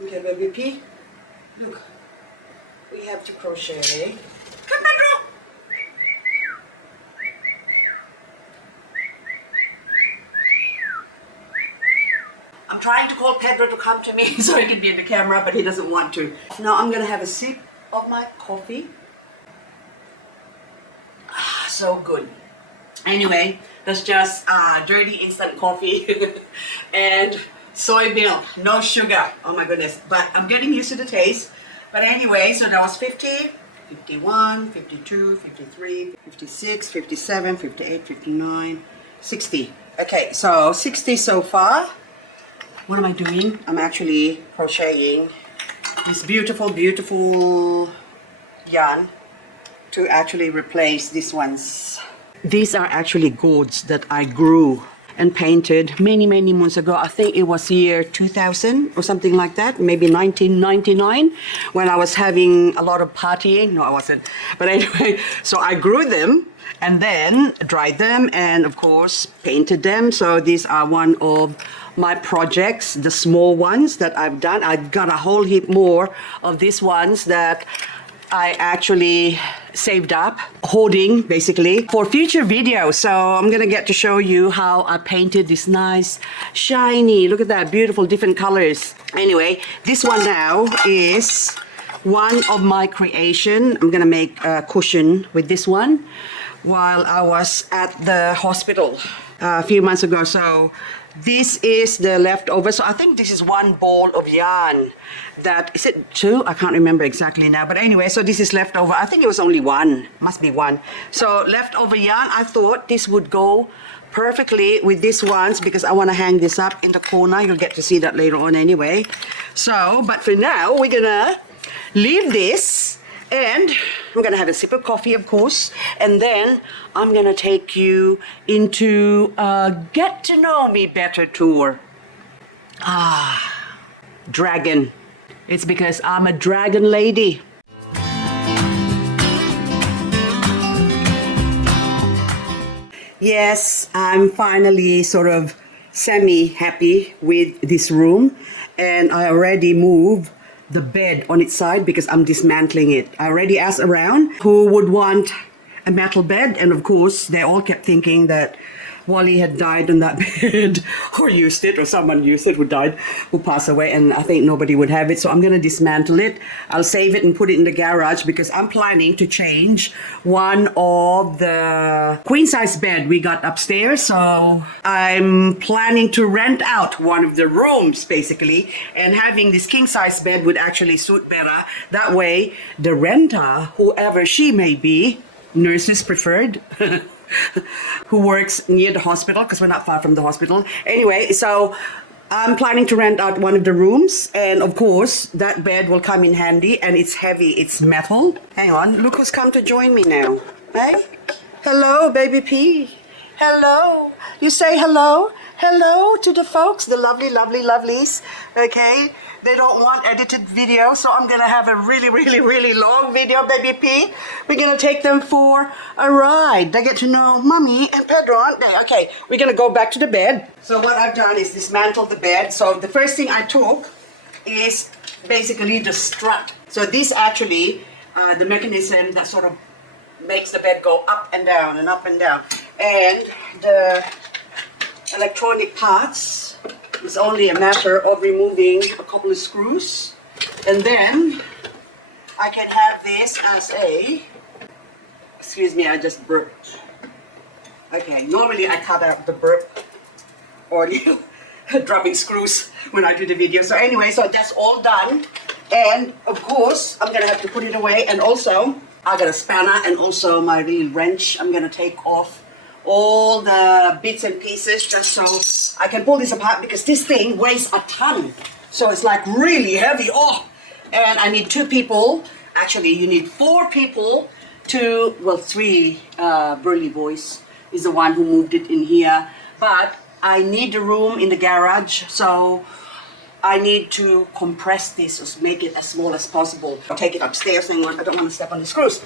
Okay, baby P. Look, we have to crochet. Come, Pedro! I'm trying to call Pedro to come to me so he can be in the camera, but he doesn't want to. Now I'm gonna have a sip of my coffee. Ah, so good. Anyway, that's just dirty instant coffee and soy milk, no sugar. Oh my goodness, but I'm getting used to the taste. But anyway, so that was 50, 51, 52, 53, 56, 57, 58, 59, 60. Okay, so 60 so far. What am I doing? I'm actually crocheting this beautiful, beautiful yarn to actually replace these ones. These are actually gourds that I grew and painted many, many months ago. I think it was year 2000 or something like that, maybe 1999, when I was having a lot of partying. No, I wasn't. But anyway, so I grew them and then dried them and of course painted them. So these are one of my projects, the small ones that I've done. I've got a whole heap more of these ones that I actually saved up, hoarding basically for future videos. So I'm gonna get to show you how I painted this nice, shiny, look at that, beautiful different colors. Anyway, this one now is one of my creation. I'm gonna make a cushion with this one while I was at the hospital a few months ago. So this is the leftover. So I think this is one ball of yarn. That is it two? I can't remember exactly now. But anyway, so this is leftover. I think it was only one. Must be one. So leftover yarn. I thought this would go perfectly with these ones because I want to hang this up in the corner. You'll get to see that later on anyway. So, but for now, we're gonna leave this. And I'm gonna have a sip of coffee, of course, and then I'm gonna take you into a get to know me better tour. Dragon. It's because I'm a dragon lady. Yes, I'm finally sort of semi-happy with this room, and I already moved the bed on its side because I'm dismantling it. I already asked around who would want a metal bed, and of course they all kept thinking that Wally had died on that bed or used it, or someone used it who died, who passed away, and I think nobody would have it. So I'm gonna dismantle it. I'll save it and put it in the garage because I'm planning to change one of the queen size bed we got upstairs. So I'm planning to rent out one of the rooms basically, and having this king size bed would actually suit better. That way the renter, whoever she may be, nurses preferred, who works near the hospital, because we're not far from the hospital. Anyway, so I'm planning to rent out one of the rooms, and of course that bed will come in handy, and it's heavy, it's metal. Hang on, look who's come to join me now. Hey? Hello, baby P. Hello. You say hello. Hello to the folks, the lovely, lovely, lovelies. Okay? They don't want edited video, so I'm gonna have a really, really, really long video, baby P. We're gonna take them for a ride. They get to know Mommy and Pedro, aren't they? Okay, we're gonna go back to the bed. So what I've done is dismantle the bed. So the first thing I took is basically the strut. So this actually, the mechanism that sort of makes the bed go up and down and up and down. And the electronic parts, it's only a matter of removing a couple of screws, and then I can have this as a, excuse me, I just burped. Okay, normally I cut out the burp or dropping screws when I do the video. So anyway, so that's all done, and of course I'm gonna have to put it away, and also I got a spanner and also my little wrench. I'm gonna take off all the bits and pieces just so I can pull this apart, because this thing weighs a ton. So it's like really heavy. Oh, and I need 2 people. Actually, you need 4 people to, well, 3. Burly Boys is the one who moved it in here. But I need the room in the garage, so I need to compress this or make it as small as possible. I'll take it upstairs. Hang on, I don't want to step on the screws.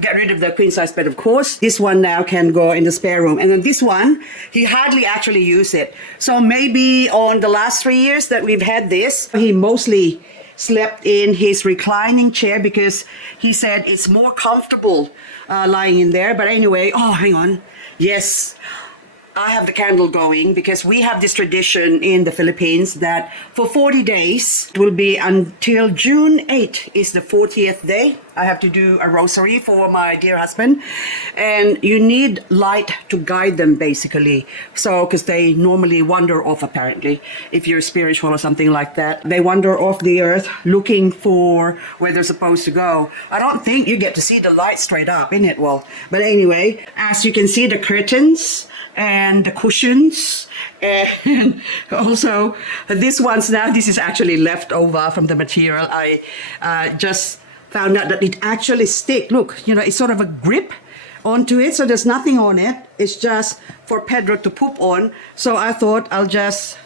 get rid of the queen size bed, of course. This one now can go in the spare room. And then this one, he hardly actually used it. So maybe on the last 3 years that we've had this, he mostly slept in his reclining chair because he said it's more comfortable lying in there. But anyway, oh, hang on. Yes, I have the candle going because we have this tradition in the Philippines that for 40 days, it will be until June 8 is the 40th day. I have to do a rosary for my dear husband, and you need light to guide them basically. So, because they normally wander off apparently, if you're spiritual or something like that, they wander off the earth looking for where they're supposed to go. I don't think you get to see the light straight up, innit? Well, but anyway, as you can see, the curtains and the cushions, and also this one's now, this is actually left over from the material. I just found out that it actually stick. Look, you know, it's sort of a grip onto it, so there's nothing on it. It's just for Pedro to poop on. So I thought I'll just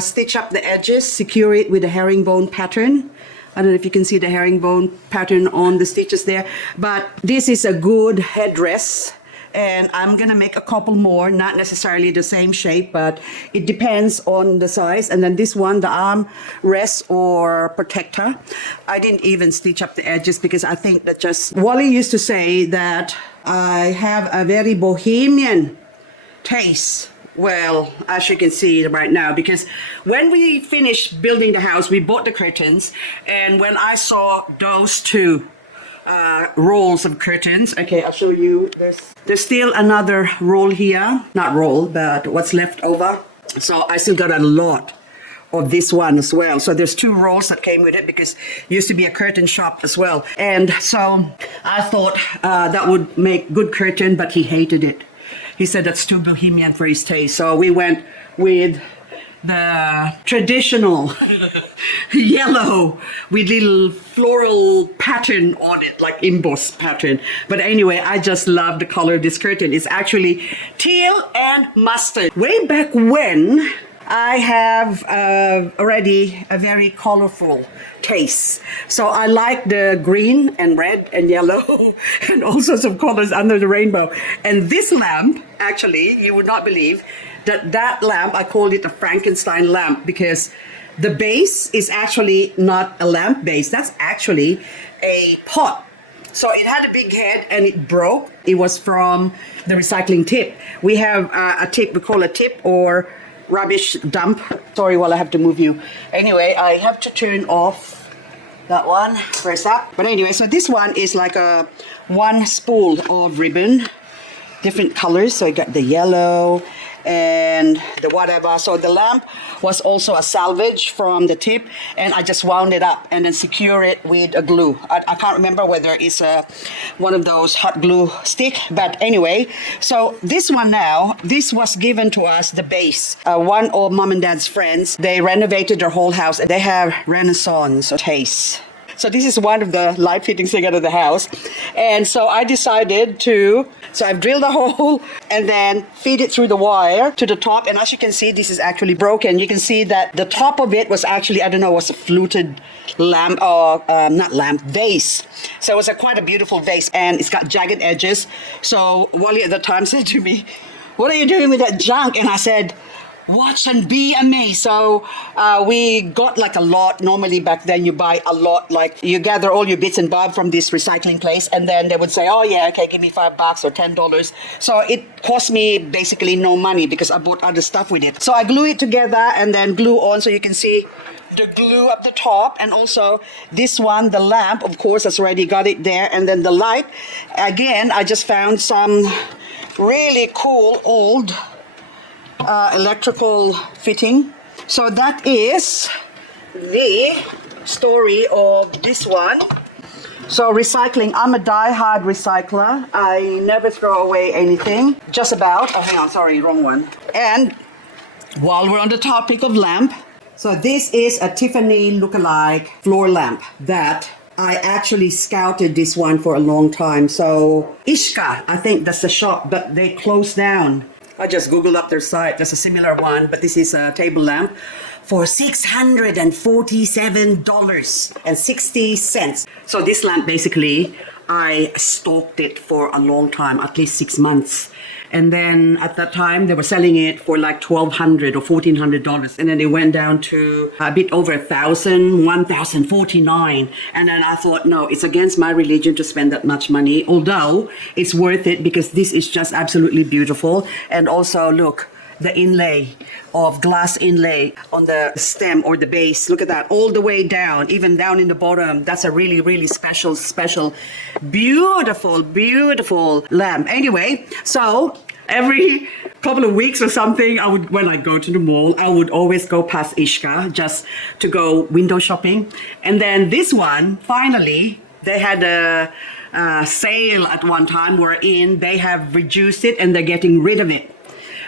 stitch up the edges, secure it with a herringbone pattern. I don't know if you can see the herringbone pattern on the stitches there, but this is a good headrest. And I'm gonna make a couple more, not necessarily the same shape, but it depends on the size. And then this one, the arm rest or protector, I didn't even stitch up the edges because I think that just, Wally used to say that I have a very bohemian taste. Well, as you can see right now, because when we finished building the house, we bought the curtains, and when I saw those two rolls of curtains. Okay, I'll show you this. There's still another roll here. Not roll, but what's left over. So I still got a lot of this one as well. So there's 2 rolls that came with it because it used to be a curtain shop as well. And so I thought that would make good curtain, but he hated it. He said that's too bohemian for his taste. So we went with the traditional yellow with little floral pattern on it, like embossed pattern. But anyway, I just love the color of this curtain. It's actually teal and mustard. Way back when, I have already a very colorful taste. So I like the green and red and yellow and all sorts of colors under the rainbow. And this lamp, actually, you would not believe, that lamp, I called it a Frankenstein lamp because the base is actually not a lamp base. That's actually a pot. So it had a big head and it broke. It was from the recycling tip. We have a tip, we call a tip or rubbish dump. Sorry, while I have to move you. Anyway, I have to turn off that one. Press up. But anyway, so this one is like a 1 spool of ribbon, different colors. So I got the yellow and the whatever. So the lamp was also a salvage from the tip, and I just wound it up and then secure it with a glue. I can't remember whether it's one of those hot glue stick, but anyway. So this one now, this was given to us, the base. One of mom and dad's friends, they renovated their whole house. They have Renaissance taste. So this is one of the light fittings they got in the house. And so I decided to, so I've drilled a hole and then feed it through the wire to the top. And as you can see, this is actually broken. You can see that the top of it was actually, I don't know, was a fluted lamp or not lamp, vase. So it was quite a beautiful vase, and it's got jagged edges. So Wally at the time said to me, "What are you doing with that junk?" And I said, "Watch and be amazed." So we got like a lot. Normally back then you buy a lot, like you gather all your bits and bobs from this recycling place, and then they would say, "Oh yeah, okay, give me $5 or $10. So it cost me basically no money because I bought other stuff with it. So I glue it together and then glue on, so you can see the glue up the top, and also this one, the lamp, of course, has already got it there. And then the light, again, I just found some really cool old electrical fitting. So that is the story of this one. So recycling, I'm a die-hard recycler. I never throw away anything, just about. Oh, hang on, sorry, wrong one. And while we're on the topic of lamp, so this is a Tiffany lookalike floor lamp that I actually scouted this one for a long time. So Ishka, I think that's the shop, but they closed down. I just Googled up their site. There's a similar one, but this is a table lamp for $647.60. So this lamp basically, I stalked it for a long time, at least 6 months. And then at that time, they were selling it for like $1,200 or $1,400. And then it went down to a bit over 1,049. And then I thought, no, it's against my religion to spend that much money. Although it's worth it because this is just absolutely beautiful. And also, look, the inlay of glass inlay on the stem or the base. Look at that, all the way down, even down in the bottom. That's a really, really special, beautiful, beautiful lamp. Anyway, so every couple of weeks or something, when I go to the mall, I would always go past Ishka just to go window shopping. And then this one, finally, they had a sale at one time wherein they have reduced it and they're getting rid of it.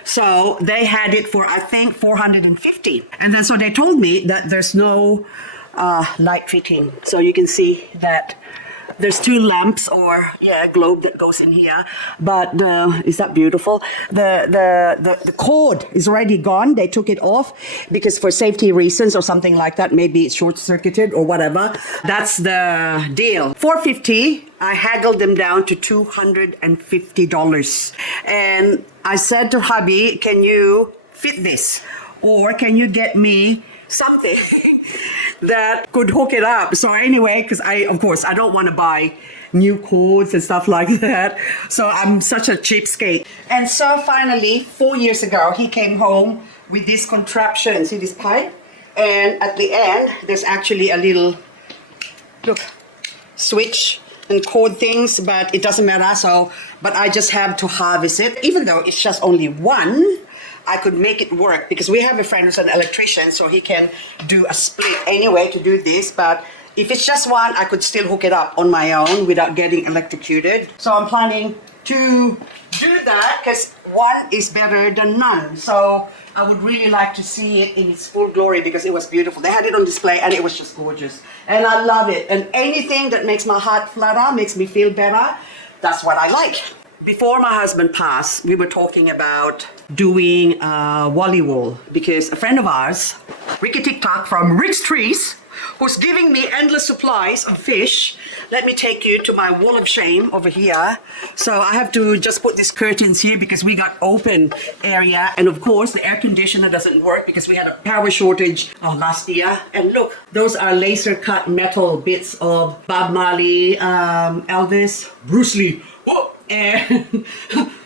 So they had it for, I think, $450. And then so they told me that there's no light fitting. So you can see that there's 2 lamps or globe that goes in here. But is that beautiful? The cord is already gone. They took it off because for safety reasons or something like that. Maybe it's short-circuited or whatever. That's the deal. $450. I haggled them down to $250. And I said to hubby, can you fit this? Or can you get me something that could hook it up? So anyway, because of course, I don't want to buy new cords and stuff like that. So I'm such a cheapskate. And so finally, 4 years ago, he came home with this contraption. See this pipe? And at the end, there's actually a little, look, switch and cord things, but it doesn't matter. So, but I just have to harvest it. Even though it's just only one, I could make it work because we have a friend who's an electrician, so he can do a split anyway to do this. But if it's just one, I could still hook it up on my own without getting electrocuted. So I'm planning to do that because one is better than none. So I would really like to see it in its full glory because it was beautiful. They had it on display and it was just gorgeous. And I love it. And anything that makes my heart flutter, makes me feel better, that's what I like. Before my husband passed, we were talking about doing a wally wall because a friend of ours, Ricky TikTok from Rick's Trees, who's giving me endless supplies of fish. Let me take you to my wall of shame over here. So I have to just put these curtains here because we got open area. And of course, the air conditioner doesn't work because we had a power shortage last year. And look, those are laser cut metal bits of Bob Marley, Elvis, Bruce Lee, and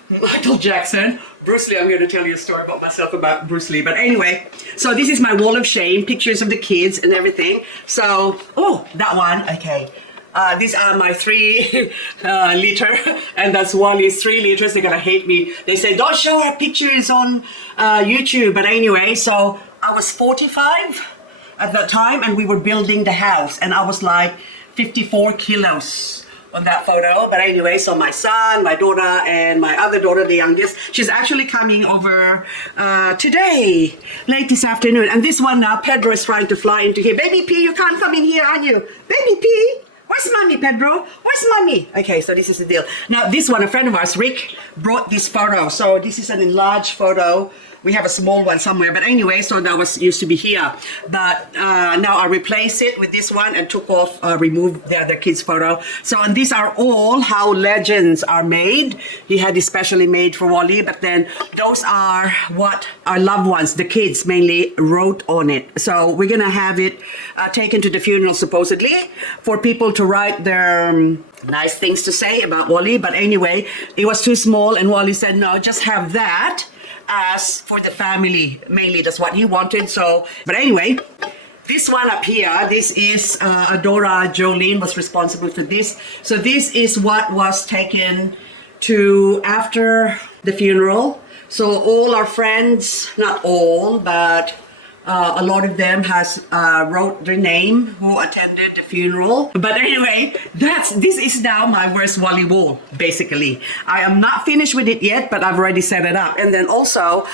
Michael Jackson. Bruce Lee, I'm going to tell you a story about myself about Bruce Lee. But anyway, so this is my wall of shame, pictures of the kids and everything. So, that one, okay. These are my 3 liter, and that's Wally's 3 liters. They're going to hate me. They say, don't show our pictures on YouTube. But anyway, so I was 45 at that time, and we were building the house. And I was like 54 kilos. On that photo. But anyway, so my son, my daughter, and my other daughter, the youngest, she's actually coming over today, late this afternoon. And this one now, Pedro is trying to fly into here. Baby P, you can't come in here, are you? Baby P, where's mommy, Pedro? Where's mommy? Okay, so this is the deal. Now, this one, a friend of ours, Rick, brought this photo. So this is an enlarged photo. We have a small one somewhere, but anyway, so that was used to be here. But now I replaced it with this one and took off, removed the other kid's photo. So, and these are all how legends are made. He had it specially made for Wally, but then those are what our loved ones, the kids mainly, wrote on it. So we're gonna have it taken to the funeral supposedly for people to write their nice things to say about Wally. But anyway, it was too small, and Wally said, no, just have that as for the family. Mainly that's what he wanted. So, but anyway, this one up here, this is Adora Jolene was responsible for this. So this is what was taken to after the funeral. So all our friends, not all, but a lot of them has wrote their name who attended the funeral. But anyway, this is now my worst Wally wall, basically. I am not finished with it yet, but I've already set it up. And then also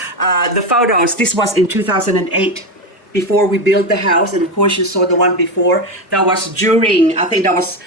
the photos, this was in 2008. Before we built the house, and of course you saw the one before. That was during, I think that was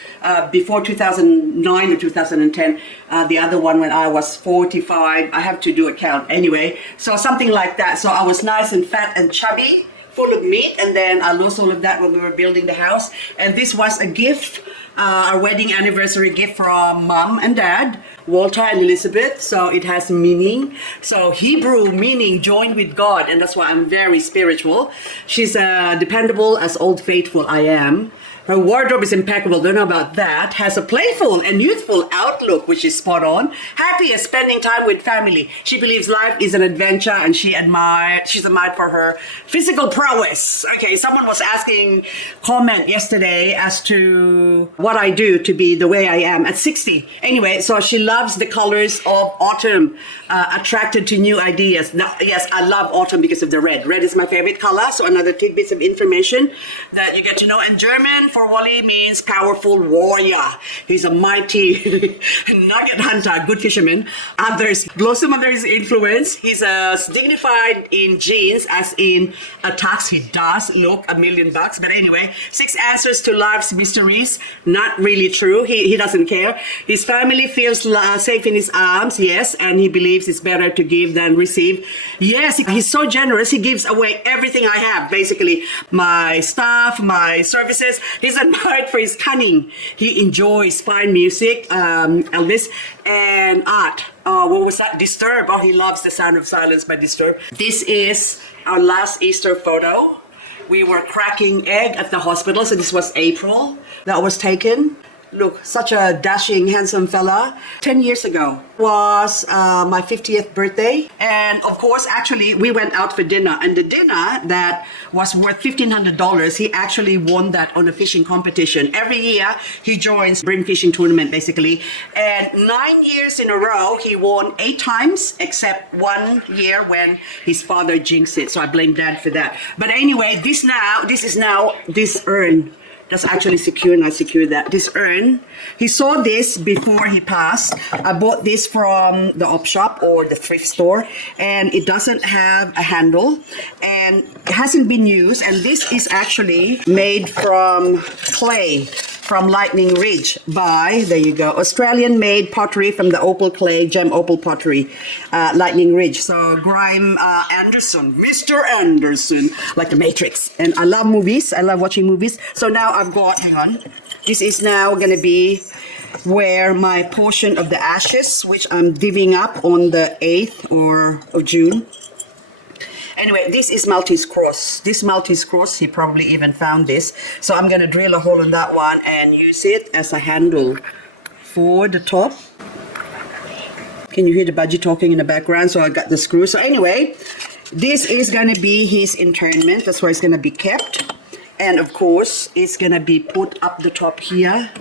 before 2009 or 2010. The other one when I was 45. I have to do a count anyway. So something like that. So I was nice and fat and chubby full of meat, and then I lost all of that when we were building the house. And this was a gift, our wedding anniversary gift from Mom and Dad, Walter and Elizabeth. So it has meaning. So Hebrew meaning joined with God, and that's why I'm very spiritual. She's dependable as old faithful I am. Her wardrobe is impeccable, don't know about that. Has a playful and youthful outlook, which is spot on. Happy as spending time with family. She believes life is an adventure, and she's admired for her physical prowess. Okay, someone was asking comment yesterday as to what I do to be the way I am at 60. Anyway, so she loves the colors of autumn, attracted to new ideas. Now, yes, I love autumn because of the red. Red is my favorite color, so another tidbits of information that you get to know. And German for Wally means powerful warrior. He's a mighty nugget hunter, good fisherman. Others blossom under his influence. He's dignified in genes, as in a tax he does look $1 million. But anyway, 6 answers to life's mysteries. Not really true. He doesn't care. His family feels safe in his arms, yes, and he believes it's better to give than receive. Yes, he's so generous. He gives away everything I have, basically. My stuff, my services. He's admired for his cunning. He enjoys fine music, Elvis, and art. What was that? Disturb. Oh, he loves The Sound of Silence by Disturb. This is our last Easter photo. We were cracking egg at the hospital, so this was April that was taken. Look, such a dashing, handsome fella. 10 years ago was my 50th birthday. And of course, actually, we went out for dinner. And the dinner that was worth $1,500, he actually won that on a fishing competition. Every year, he joins brim fishing tournament, basically. And 9 years in a row, he won 8 times, except 1 year when his father jinxed it. So I blame Dad for that. But anyway, this urn. That's actually secure, and I secured that. This urn, he saw this before he passed. I bought this from the op shop or the thrift store, and it doesn't have a handle, and it hasn't been used. And this is actually made from clay from Lightning Ridge by, there you go, Australian-made pottery from the opal clay, gem opal pottery, Lightning Ridge. So Graham Anderson, Mr. Anderson, like the Matrix. And I love movies. I love watching movies. So now I've got, hang on, this is now going to be where my portion of the ashes, which I'm divvying up on the 8th of June. Anyway, this is Maltese cross. This Maltese cross, he probably even found this. So I'm going to drill a hole in that one and use it as a handle for the top. Can you hear the budgie talking in the background? So I got the screw. So anyway, this is going to be his internment. That's where it's going to be kept. And of course, it's going to be put up the top here.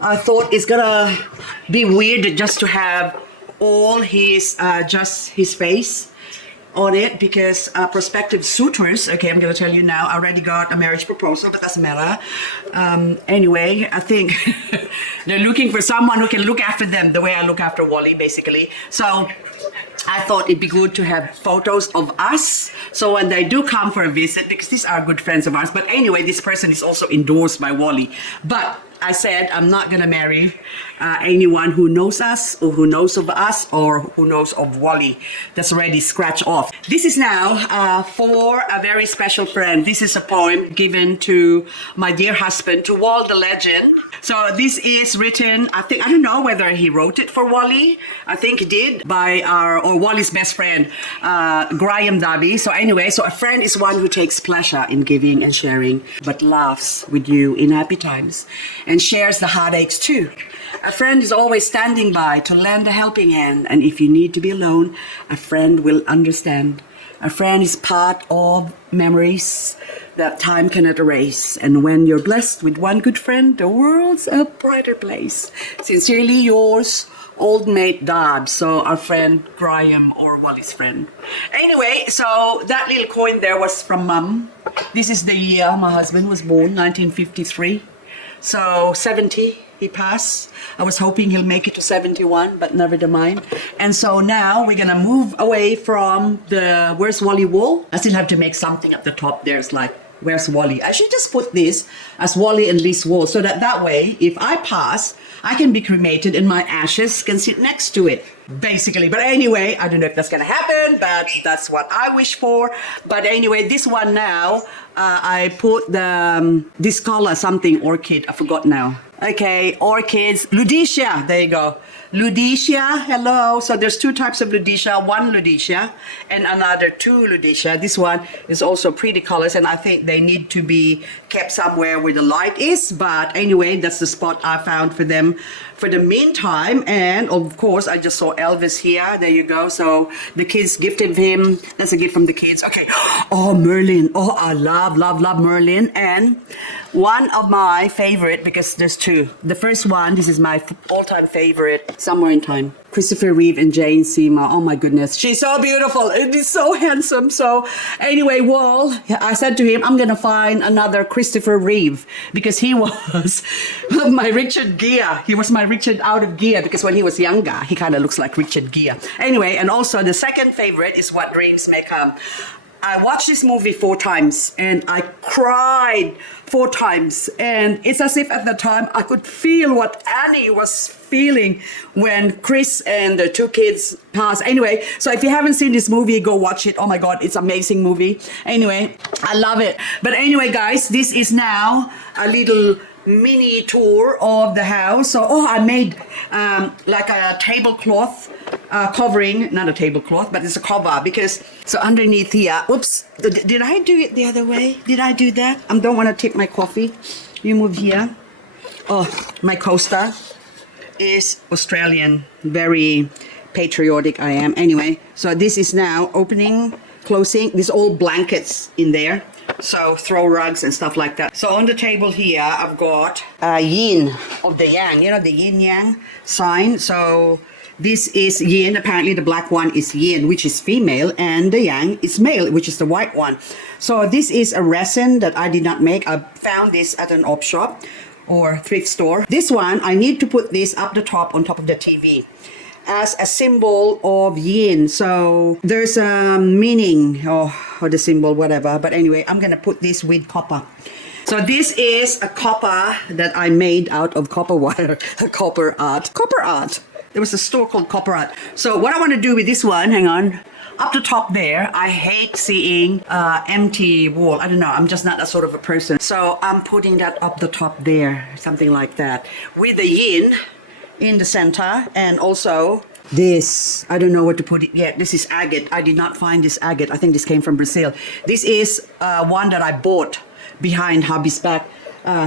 I thought it's going to be weird just to have all his, just his face on it, because prospective suitors, okay, I'm going to tell you now, I already got a marriage proposal, but doesn't matter. Anyway, I think they're looking for someone who can look after them the way I look after Wally, basically. So I thought it'd be good to have photos of us, so when they do come for a visit, because these are good friends of ours. But anyway, this person is also endorsed by Wally. But I said I'm not going to marry anyone who knows us or who knows of us or who knows of Wally. That's already scratched off. This is now for a very special friend. This is a poem given to my dear husband, to Wall the legend. So this is written, I don't know whether he wrote it for Wally. I think he did, by Wally's best friend, Graham Darby. So anyway, so a friend is one who takes pleasure in giving and sharing, but laughs with you in happy times and shares the heartaches too. A friend is always standing by to lend a helping hand, and if you need to be alone, a friend will understand. A friend is part of memories that time cannot erase, and when you're blessed with one good friend, the world's a brighter place. Sincerely yours, old mate Dad. So our friend Graham, or Wally's friend. Anyway, so that little coin there was from Mum. This is the year my husband was born, 1953. So 70, he passed. I was hoping he'll make it to 71, but never mind. And so now we're gonna move away from the Where's Wally wall. I still have to make something at the top. There's like, Where's Wally? I should just put this as Wally and LizK wall, so that way, if I pass, I can be cremated and my ashes can sit next to it. basically. But anyway, I don't know if that's gonna happen, but that's what I wish for. But anyway, this one now, I put the this color something orchid, I forgot now. Okay, orchids, lutetia, there you go. Lutetia, hello. So there's two types of lutetia, one lutetia and another two lutetia. This one is also pretty colors, and I think they need to be kept somewhere where the light is. But anyway, that's the spot I found for them for the meantime. And of course, I just saw Elvis here. There you go. So the kids gifted him. That's a gift from the kids. Okay. Oh, Merlin. Oh, I love Merlin. And one of my favorite, because there's two. The first one, this is my all-time favorite, Somewhere in Time. Christopher Reeve and Jane Seymour. Oh my goodness. She's so beautiful. It is so handsome. So anyway, well, I said to him, I'm going to find another Christopher Reeve, because he was my Richard Gere. He was my Richard out of Gere, because when he was younger, he kind of looks like Richard Gere. Anyway, and also the second favorite is What Dreams May Come. I watched this movie 4 times and I cried 4 times. And it's as if at the time I could feel what Annie was feeling when Chris and the 2 kids passed. Anyway, so if you haven't seen this movie, go watch it. Oh my God, it's an amazing movie. Anyway, I love it. But anyway, guys, this is now a little mini tour of the house. So, I made like a tablecloth covering, not a tablecloth, but it's a cover, because so underneath here, oops, did I do it the other way? Did I do that? I don't want to take my coffee. You move here. Oh, my coaster is Australian, very patriotic I am. Anyway, so this is now opening, closing. These all blankets in there. So throw rugs and stuff like that. So on the table here, I've got a yin of the yang, you know, the yin yang sign. So this is yin. Apparently the black one is yin, which is female, and the yang is male, which is the white one. So this is a resin that I did not make. I found this at an op shop or thrift store. This one, I need to put this up the top, on top of the TV, as a symbol of yin. So there's a meaning, or the symbol, whatever. But anyway, I'm gonna put this with copper. So this is a copper that I made out of copper wire. Copper art. There was a store called Copper Art. So what I want to do with this one, hang on, up the top there, I hate seeing empty wall. I don't know, I'm just not that sort of a person. So I'm putting that up the top there, something like that, with the yin in the center. And also this, I don't know what to put it yet. This is agate. I did not find this agate. I think this came from Brazil. This is one that I bought behind hubby's back.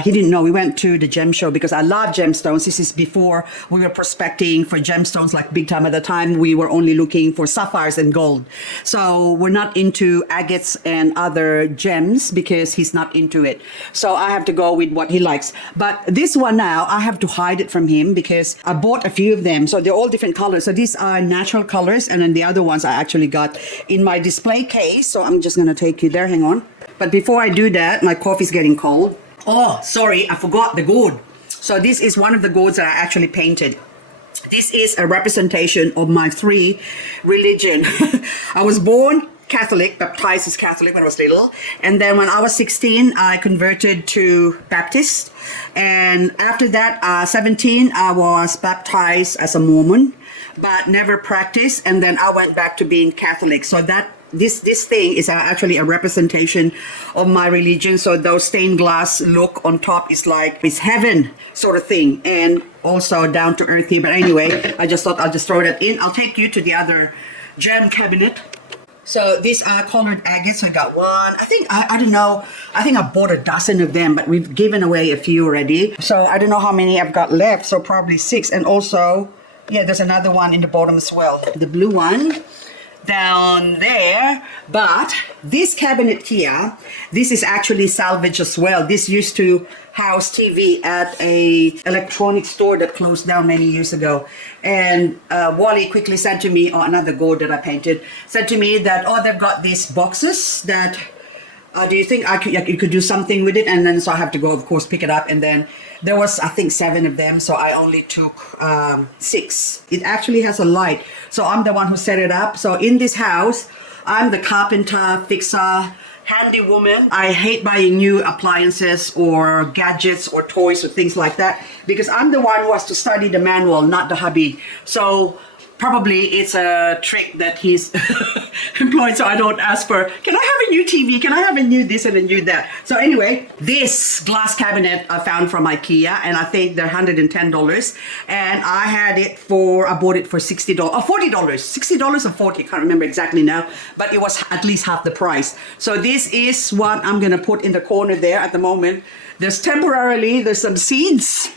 He didn't know. We went to the gem show because I love gemstones. This is before we were prospecting for gemstones like big time. At the time, we were only looking for sapphires and gold. So we're not into agates and other gems because he's not into it. So I have to go with what he likes. But this one now, I have to hide it from him because I bought a few of them. So they're all different colors. So these are natural colors. And then the other ones I actually got in my display case. So I'm just going to take you there. Hang on. But before I do that, my coffee's getting cold. Oh, sorry, I forgot the gourd. So this is one of the gourds that I actually painted. This is a representation of my 3 religion. I was born Catholic, baptized as Catholic when I was little. And then when I was 16, I converted to Baptist. And after that, 17, I was baptized as a Mormon, but never practiced. And then I went back to being Catholic. So that this thing is actually a representation of my religion. So those stained glass look on top is like it's heaven sort of thing, and also down to earthy. But anyway, I just thought I'll just throw that in. I'll take you to the other gem cabinet. So these are colored agates. I got one. I think I don't know. I think I bought a dozen of them, but we've given away a few already. So I don't know how many I've got left. So probably 6. And also, yeah, there's another one in the bottom as well. The blue one down there. But this cabinet here, this is actually salvage as well. This used to house TV at a electronic store that closed down many years ago. And Wally quickly said to me, another gourd that I painted, said to me that, they've got these boxes that, do you think you could do something with it? And then so I have to go, of course, pick it up. And then there was, I think, 7 of them. So I only took 6. It actually has a light. So I'm the one who set it up. So in this house, I'm the carpenter, fixer, handy woman. I hate buying new appliances or gadgets or toys or things like that because I'm the one who has to study the manual, not the hubby. So Probably it's a trick that he's employed, so I don't ask for, can I have a new TV? Can I have a new this and a new that? So anyway, this glass cabinet I found from IKEA, and I think they're $110. And I had it for, I bought it for $60 or $40, $60 or 40, I can't remember exactly now, but it was at least half the price. So this is what I'm gonna put in the corner there at the moment. There's some seeds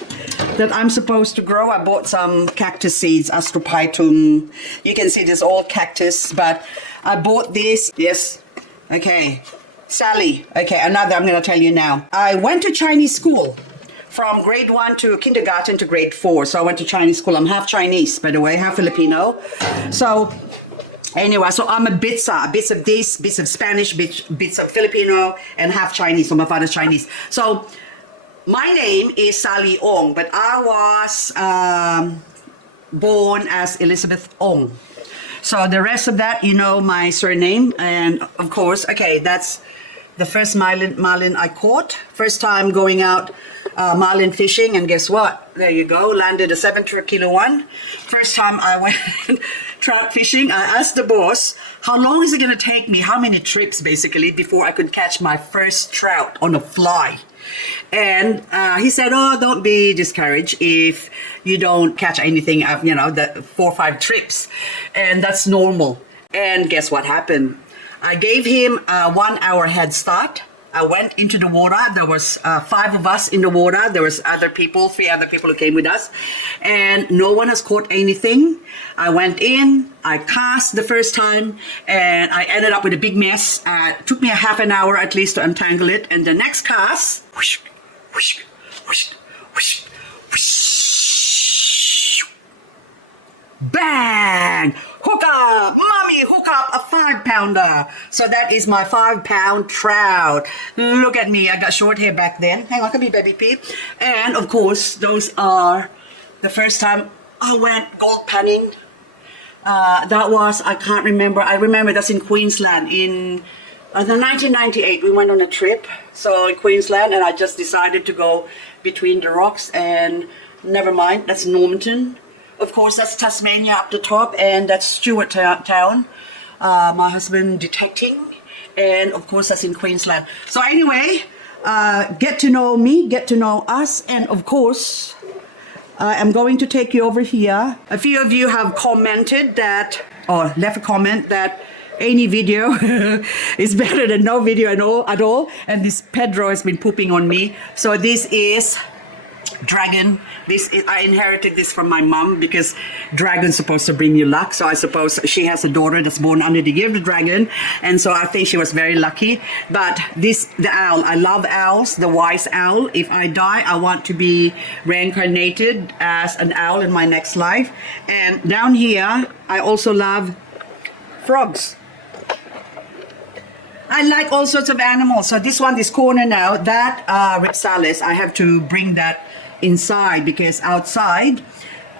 that I'm supposed to grow. I bought some cactus seeds, astrophytum. You can see this all cactus, but I bought this. Yes, okay. Sally, okay, another I'm gonna tell you now. I went to Chinese school from grade 1 to kindergarten to grade 4. So I went to Chinese school. I'm half Chinese, by the way, half Filipino. So anyway, so I'm a bits of this, bits of Spanish, bits of Filipino, and half Chinese. So my father's Chinese. So my name is Sally Ong, but I was born as Elizabeth Ong. So the rest of that, you know my surname. And of course, okay, that's the first marlin I caught. First time going out marlin fishing, and guess what? There you go, landed a 7 kilo one. First time I went trout fishing, I asked the boss, how long is it gonna take me, how many trips basically, before I could catch my first trout on a fly? And he said, oh, don't be discouraged if you don't catch anything, you know, the 4 or 5 trips. And that's normal. And guess what happened? I gave him a 1 hour head start. I went into the water. There was 5 of us in the water. There was 3 other people who came with us, and no one has caught anything. I went in, I cast the first time, and I ended up with a big mess. It took me a half an hour at least to untangle it. And the next cast, whoosh, whoosh, whoosh, whoosh, whoosh, bang! Hook up, mommy, hook up a 5-pounder. So that is my 5-pound trout. Look at me, I got short hair back then. Hang on, come here, baby P. And of course, those are the first time I went gold panning. That was, I can't remember. I remember that's in Queensland in 1998. We went on a trip, so in Queensland, and I just decided to go between the rocks, and never mind, that's Normanton. Of course, that's Tasmania up the top, and that's Stewart Town. My husband detecting, and of course that's in Queensland. So anyway, get to know me, get to know us, and of course, I'm going to take you over here. A few of you have commented that, or left a comment that any video is better than no video at all. And this Pedro has been pooping on me. So this is dragon. I inherited this from my mom because dragon's supposed to bring you luck. So I suppose she has a daughter that's born under the year of the dragon, and so I think she was very lucky. But the owl, I love owls, the wise owl. If I die, I want to be reincarnated as an owl in my next life. And down here, I also love frogs. I like all sorts of animals. So this corner now, that Ripsalis, I have to bring that inside because outside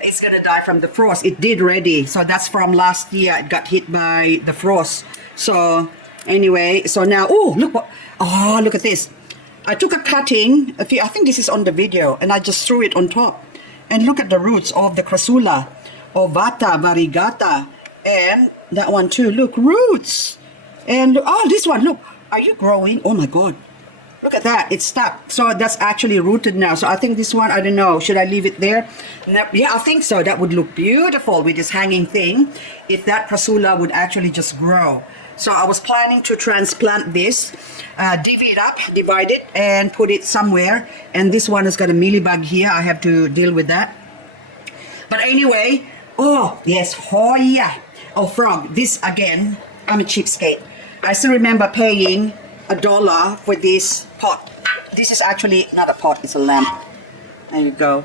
it's gonna die from the frost. It did already, so that's from last year. It got hit by the frost. So anyway, so now, look at this. I took a cutting, I think this is on the video, and I just threw it on top. And look at the roots of the Crassula, ovata, variegata, and that one too. Look, roots. And this one, look, are you growing? Oh my God. Look at that, it's stuck. So that's actually rooted now. So I think this one, I don't know, should I leave it there? No, yeah, I think so. That would look beautiful with this hanging thing if that Crassula would actually just grow. So I was planning to transplant this, divvy it up, divide it, and put it somewhere. And this one has got a mealybug here. I have to deal with that. But anyway, oh, yes, Hoya. Oh, frog. This again, I'm a cheapskate. I still remember paying $1 for this pot. This is actually not a pot, it's a lamp. There you go.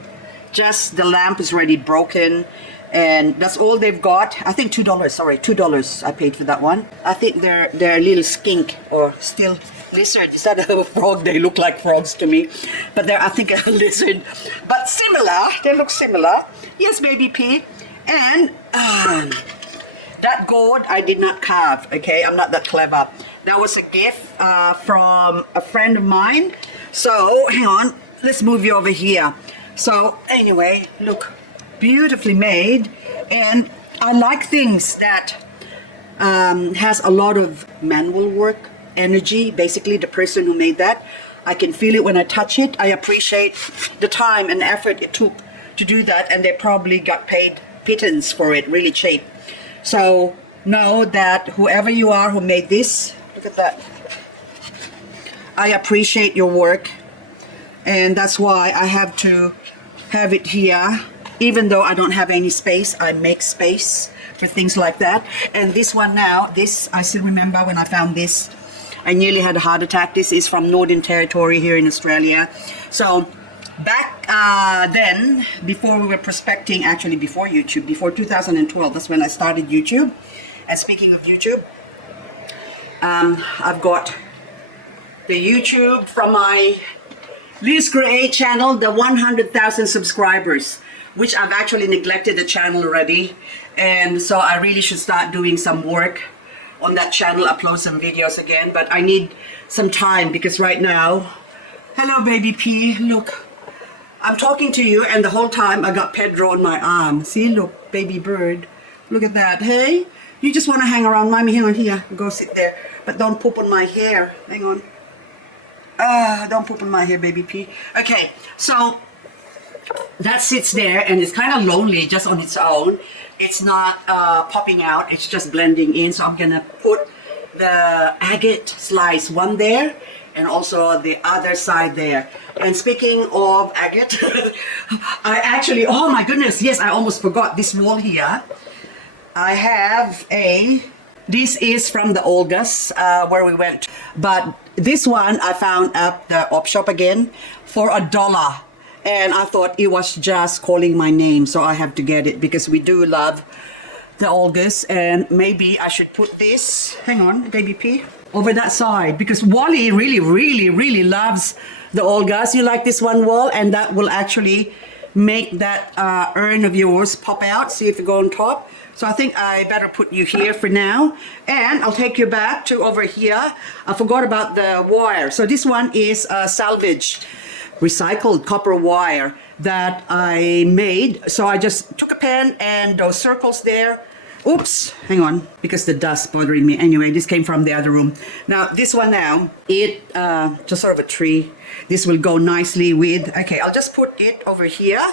Just the lamp is already broken, and that's all they've got. I think $2, sorry, $2 I paid for that one. I think they're a little skink or still lizard. Is that a frog? They look like frogs to me, but they're, I think, a lizard. But similar, they look similar. Yes, baby P. And that gourd I did not carve, okay? I'm not that clever. That was a gift from a friend of mine. So, hang on, let's move you over here. So, anyway, look, beautifully made. And I like things that has a lot of manual work, energy. Basically, the person who made that, I can feel it when I touch it. I appreciate the time and effort it took to do that, and they probably got paid pittance for it, really cheap. So know that whoever you are who made this, look at that. I appreciate your work, and that's why I have to have it here. Even though I don't have any space, I make space for things like that. And this one now, this, I still remember when I found this, I nearly had a heart attack. This is from Northern Territory here in Australia. So back then, before we were prospecting, actually before YouTube, before 2012, that's when I started YouTube. And speaking of YouTube, I've got the YouTube from my LizK channel, the 100,000 subscribers, which I've actually neglected the channel already. And so I really should start doing some work on that channel, upload some videos again. But I need some time because right now, hello baby P, look, I'm talking to you and the whole time I got Pedro on my arm. See, look, baby bird, look at that. Hey, you just want to hang around, mommy, hang on here, go sit there. But don't poop on my hair, hang on. Don't poop on my hair, baby P. Okay, so that sits there and it's kind of lonely just on its own. It's not popping out, it's just blending in. So I'm gonna put the agate slice, one there and also the other side there. And speaking of agate, I actually, oh my goodness, yes, I almost forgot this wall here. I have this is from the Olga's where we went, but this one I found at the op shop again for $1. And I thought it was just calling my name, so I have to get it because we do love the Olga's. And maybe I should put this, hang on, baby P, over that side because Wally really loves the Olga's. You like this one, Wall? And that will actually make that urn of yours pop out. See if you go on top. So I think I better put you here for now. And I'll take you back to over here. I forgot about the wire. So this one is salvage recycled copper wire that I made. So I just took a pen and those circles there. Oops, hang on, because the dust bothering me. Anyway, this came from the other room. Now this one now, it just sort of a tree. This will go nicely with, okay, I'll just put it over here.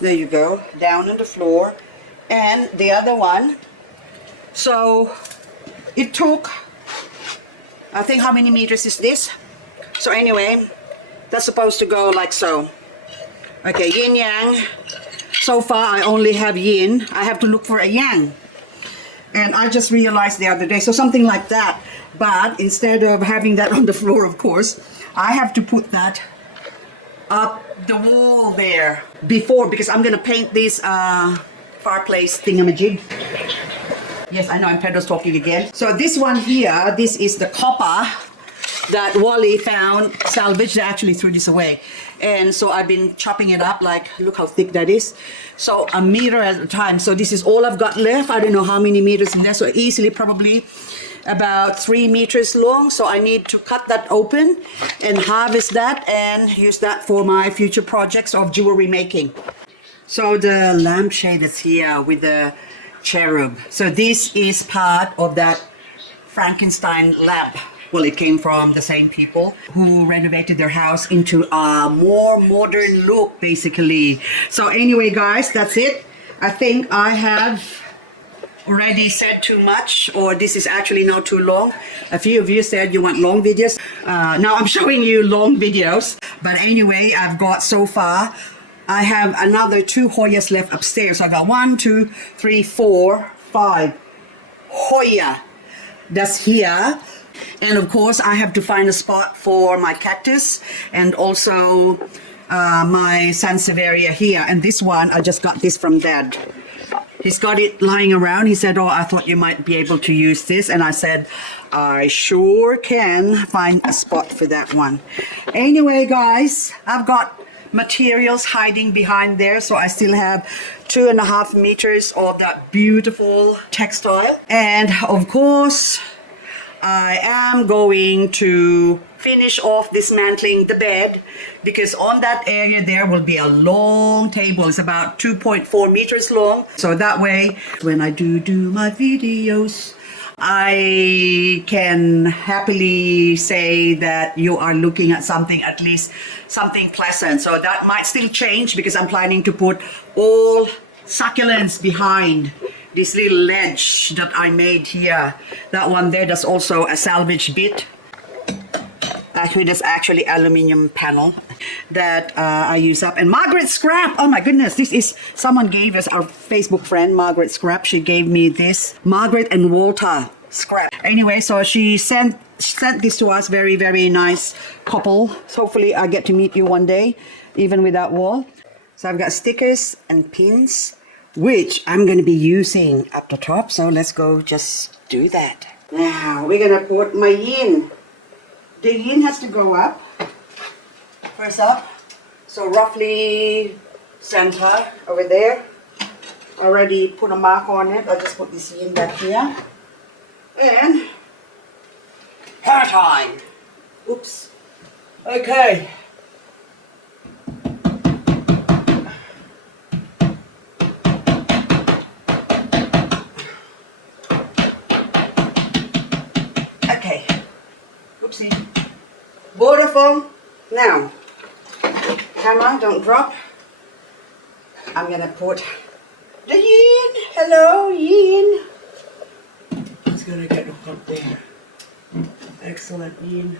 There you go, down on the floor. And the other one, so it took, I think how many meters is this? So anyway, that's supposed to go like so. Okay, yin yang. So far I only have yin. I have to look for a yang. And I just realized the other day, so something like that. But instead of having that on the floor, of course, I have to put that up the wall there before, because I'm gonna paint this fireplace thingamajig. Yes, I know, and Pedro's talking again. So this one here, this is the copper that Wally found salvaged. They actually threw this away. And so I've been chopping it up, like, look how thick that is. So a meter at a time. So this is all I've got left. I don't know how many meters in there. So easily probably about 3 meters long. So I need to cut that open and harvest that and use that for my future projects of jewelry making. So the lampshade is here with the cherub. So this is part of that Frankenstein lamp. Well, it came from the same people who renovated their house into a more modern look, basically. So anyway, guys, that's it. I think I have already said too much, or this is actually not too long. A few of you said you want long videos. Now I'm showing you long videos. But anyway, I've got so far, I have another 2 Hoyas left upstairs. I got 1, 2, 3, 4, 5 Hoya. That's here. And of course, I have to find a spot for my cactus and also my Sansevieria here. And this one, I just got this from Dad. He's got it lying around. He said, oh, I thought you might be able to use this. And I said, I sure can find a spot for that one. Anyway, guys, I've got materials hiding behind there. So I still have 2.5 meters of that beautiful textile. And of course, I am going to finish off dismantling the bed, because on that area there will be a long table. It's about 2.4 meters long. So that way, when I do my videos, I can happily say that you are looking at something, at least something pleasant. So that might still change because I'm planning to put all succulents behind this little ledge that I made here. That one there, that's also a salvage bit. Actually, that's actually aluminum panel that I use up. And Margaret Scrap, oh my goodness, this is, someone gave us, our Facebook friend, Margaret Scrap, she gave me this, Margaret and Walter Scrap. Anyway, so she sent this to us, very, very nice couple. So hopefully I get to meet you one day, even with that wall. So I've got stickers and pins, which I'm going to be using up the top. So let's go just do that. Now we're going to put my yin. The yin has to go up, first up, so roughly center over there. Already put a mark on it. I'll just put this yin back here. And hair time. Oops. Okay. Okay. Oopsie. Beautiful. Now, camera, don't drop. I'm gonna put the yin. Hello, yin. It's gonna get up there. Excellent, yin.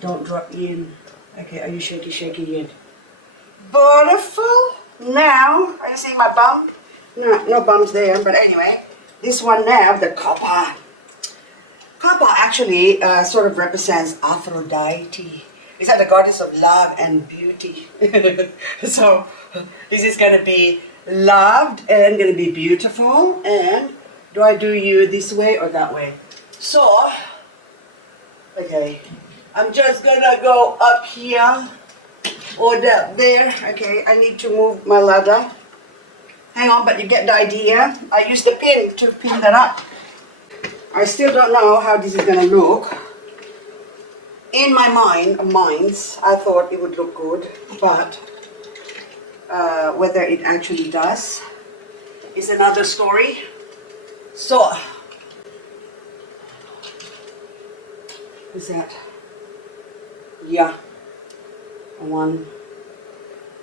Don't drop yin. Okay, are you shaky yin? Beautiful. Now, are you seeing my bump? No bumps there, but anyway, this one now, the copper. Copper actually sort of represents Aphrodite. Is that the goddess of love and beauty? So this is going to be loved and going to be beautiful. And do I do you this way or that way? So, okay, I'm just going to go up here or down there. Okay, I need to move my ladder. Hang on, but you get the idea. I use the pin to pin that up. I still don't know how this is going to look. In my minds, I thought it would look good, but whether it actually does is another story. So, is that? Yeah, one.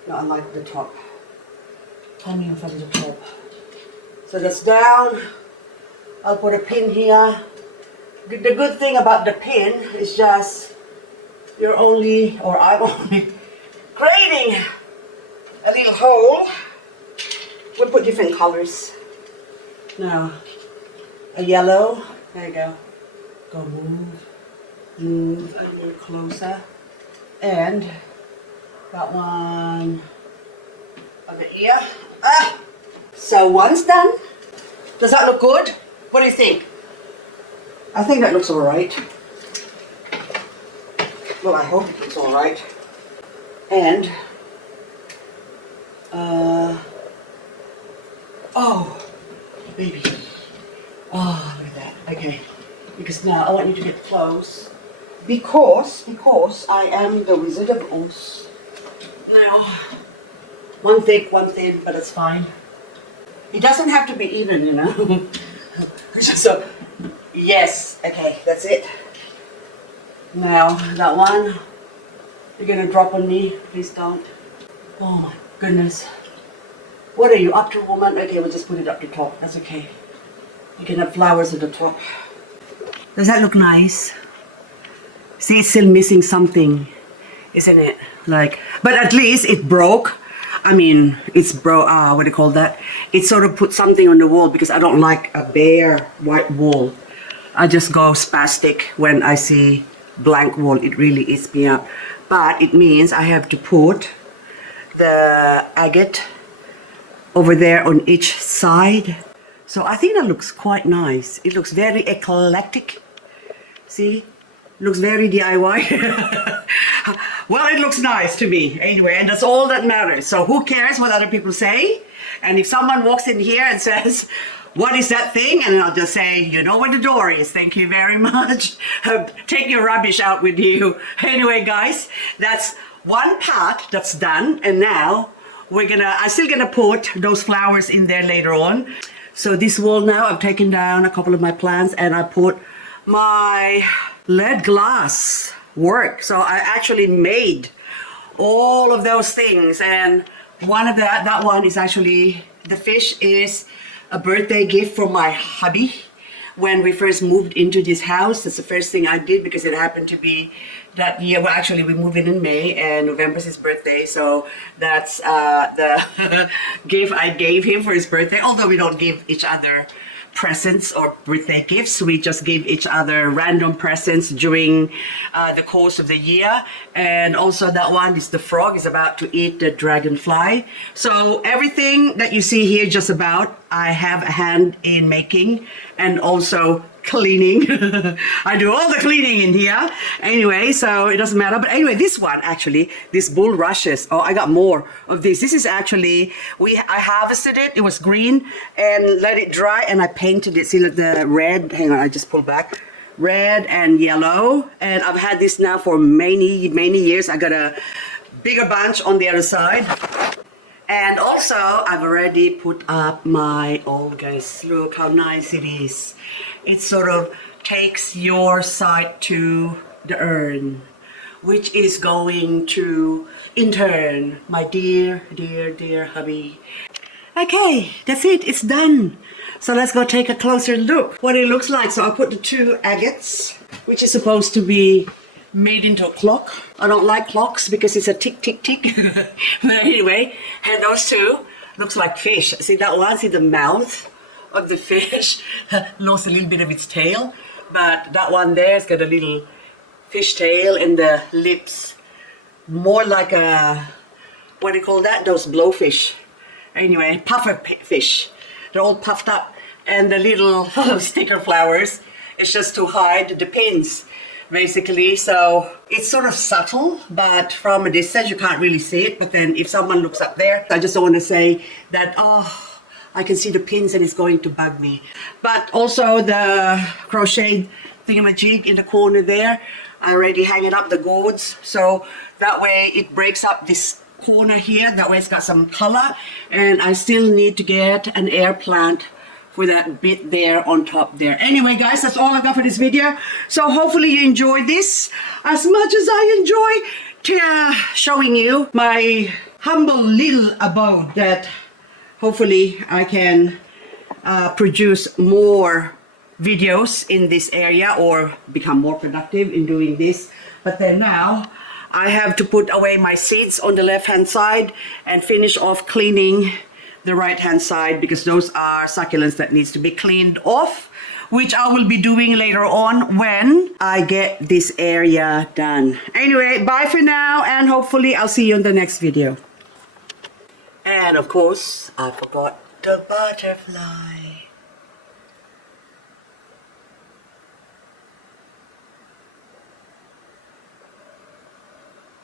No, I like the top. Coming from the top. So that's down. I'll put a pin here. The good thing about the pin is just you're only, or I'm only, creating a little hole. We'll put different colors. Now, a yellow. There you go. Go move a little closer. And that one on the ear. Ah! So one's done. Does that look good? What do you think? I think that looks alright. Well, I hope it's alright. And, oh, baby. Oh, look at that. Okay. Because now I want you to get close. Because I am the Wizard of Oz. Now, one thick, one thin, but it's fine. It doesn't have to be even, you know. So, yes, okay, that's it. Now, that one, you're gonna drop on me, please don't. Oh my goodness. What are you, up to, woman? Okay, we'll just put it up the top, that's okay. You can have flowers at the top. Does that look nice? See, it's still missing something, isn't it? Like, but at least it broke. I mean, it's what do you call that? It sort of put something on the wall because I don't like a bare white wall. I just go spastic when I see blank wall. It really eats me up. But it means I have to put the agate over there on each side. So I think that looks quite nice. It looks very eclectic. See? Looks very DIY. Well, it looks nice to me anyway, and that's all that matters. So who cares what other people say? And if someone walks in here and says, what is that thing? And I'll just say, you know where the door is. Thank you very much. Take your rubbish out with you. Anyway, guys, that's one part that's done. And now I'm still gonna put those flowers in there later on. So this wall now, I've taken down a couple of my plants and I put my lead glass work. So I actually made all of those things, and one of that one is actually, the fish is a birthday gift from my hubby when we first moved into this house. That's the first thing I did because it happened to be that year. Well, actually we moved in May and November's his birthday, so that's the gift I gave him for his birthday. Although we don't give each other presents or birthday gifts, we just give each other random presents during the course of the year. And also that one is the frog is about to eat the dragonfly. So everything that you see here, just about, I have a hand in making and also cleaning. I do all the cleaning in here anyway, so it doesn't matter. But anyway, this one actually, this bulrushes, oh, I got more of this. This is actually, I harvested it, it was green, and let it dry, and I painted it. See, like the red, hang on, I just pull back, red and yellow. And I've had this now for many years. I got a bigger bunch on the other side. And also, I've already put up my, oh guys, look how nice it is. It sort of takes your side to the urn, which is going to, in turn, my dear hubby. Okay, that's it, it's done. So let's go take a closer look what it looks like. So I put the 2 agates, which is supposed to be made into a clock. I don't like clocks because it's a tick tick tick. But anyway, and those 2 looks like fish. See that one? See the mouth of the fish lost a little bit of its tail, but that one there's got a little fish tail and the lips more like a, what do you call that? Those blowfish. Anyway, puffer fish. They're all puffed up, and the little sticker flowers, it's just to hide the pins, basically. So it's sort of subtle, but from a distance you can't really see it. But then if someone looks up there, I just don't want to say that, oh, I can see the pins and it's going to bug me. But also the crochet thingamajig in the corner there, I already hang it up, the gourds, so that way it breaks up this corner here, that way it's got some color. And I still need to get an air plant for that bit there on top there. Anyway guys, that's all I got for this video. So hopefully you enjoyed this as much as I enjoy showing you my humble little abode, that hopefully I can produce more videos in this area or become more productive in doing this. But then now I have to put away my seeds on the left hand side and finish off cleaning the right hand side, because those are succulents that needs to be cleaned off, which I will be doing later on when I get this area done. Anyway, bye for now, and hopefully I'll see you in the next video. And of course, I forgot the butterfly.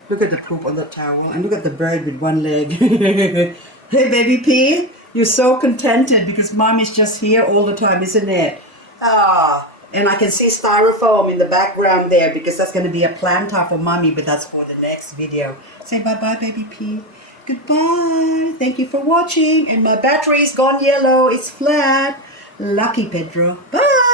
Look at the poop on the towel, and look at the bird with one leg. Hey baby P, you're so contented because mommy's just here all the time, isn't it? Ah, and I can see styrofoam in the background there because that's going to be a planter for mommy, but that's for the next video. Say bye-bye baby P. Goodbye. Thank you for watching. And my battery's gone yellow. It's flat. Lucky Pedro. Bye.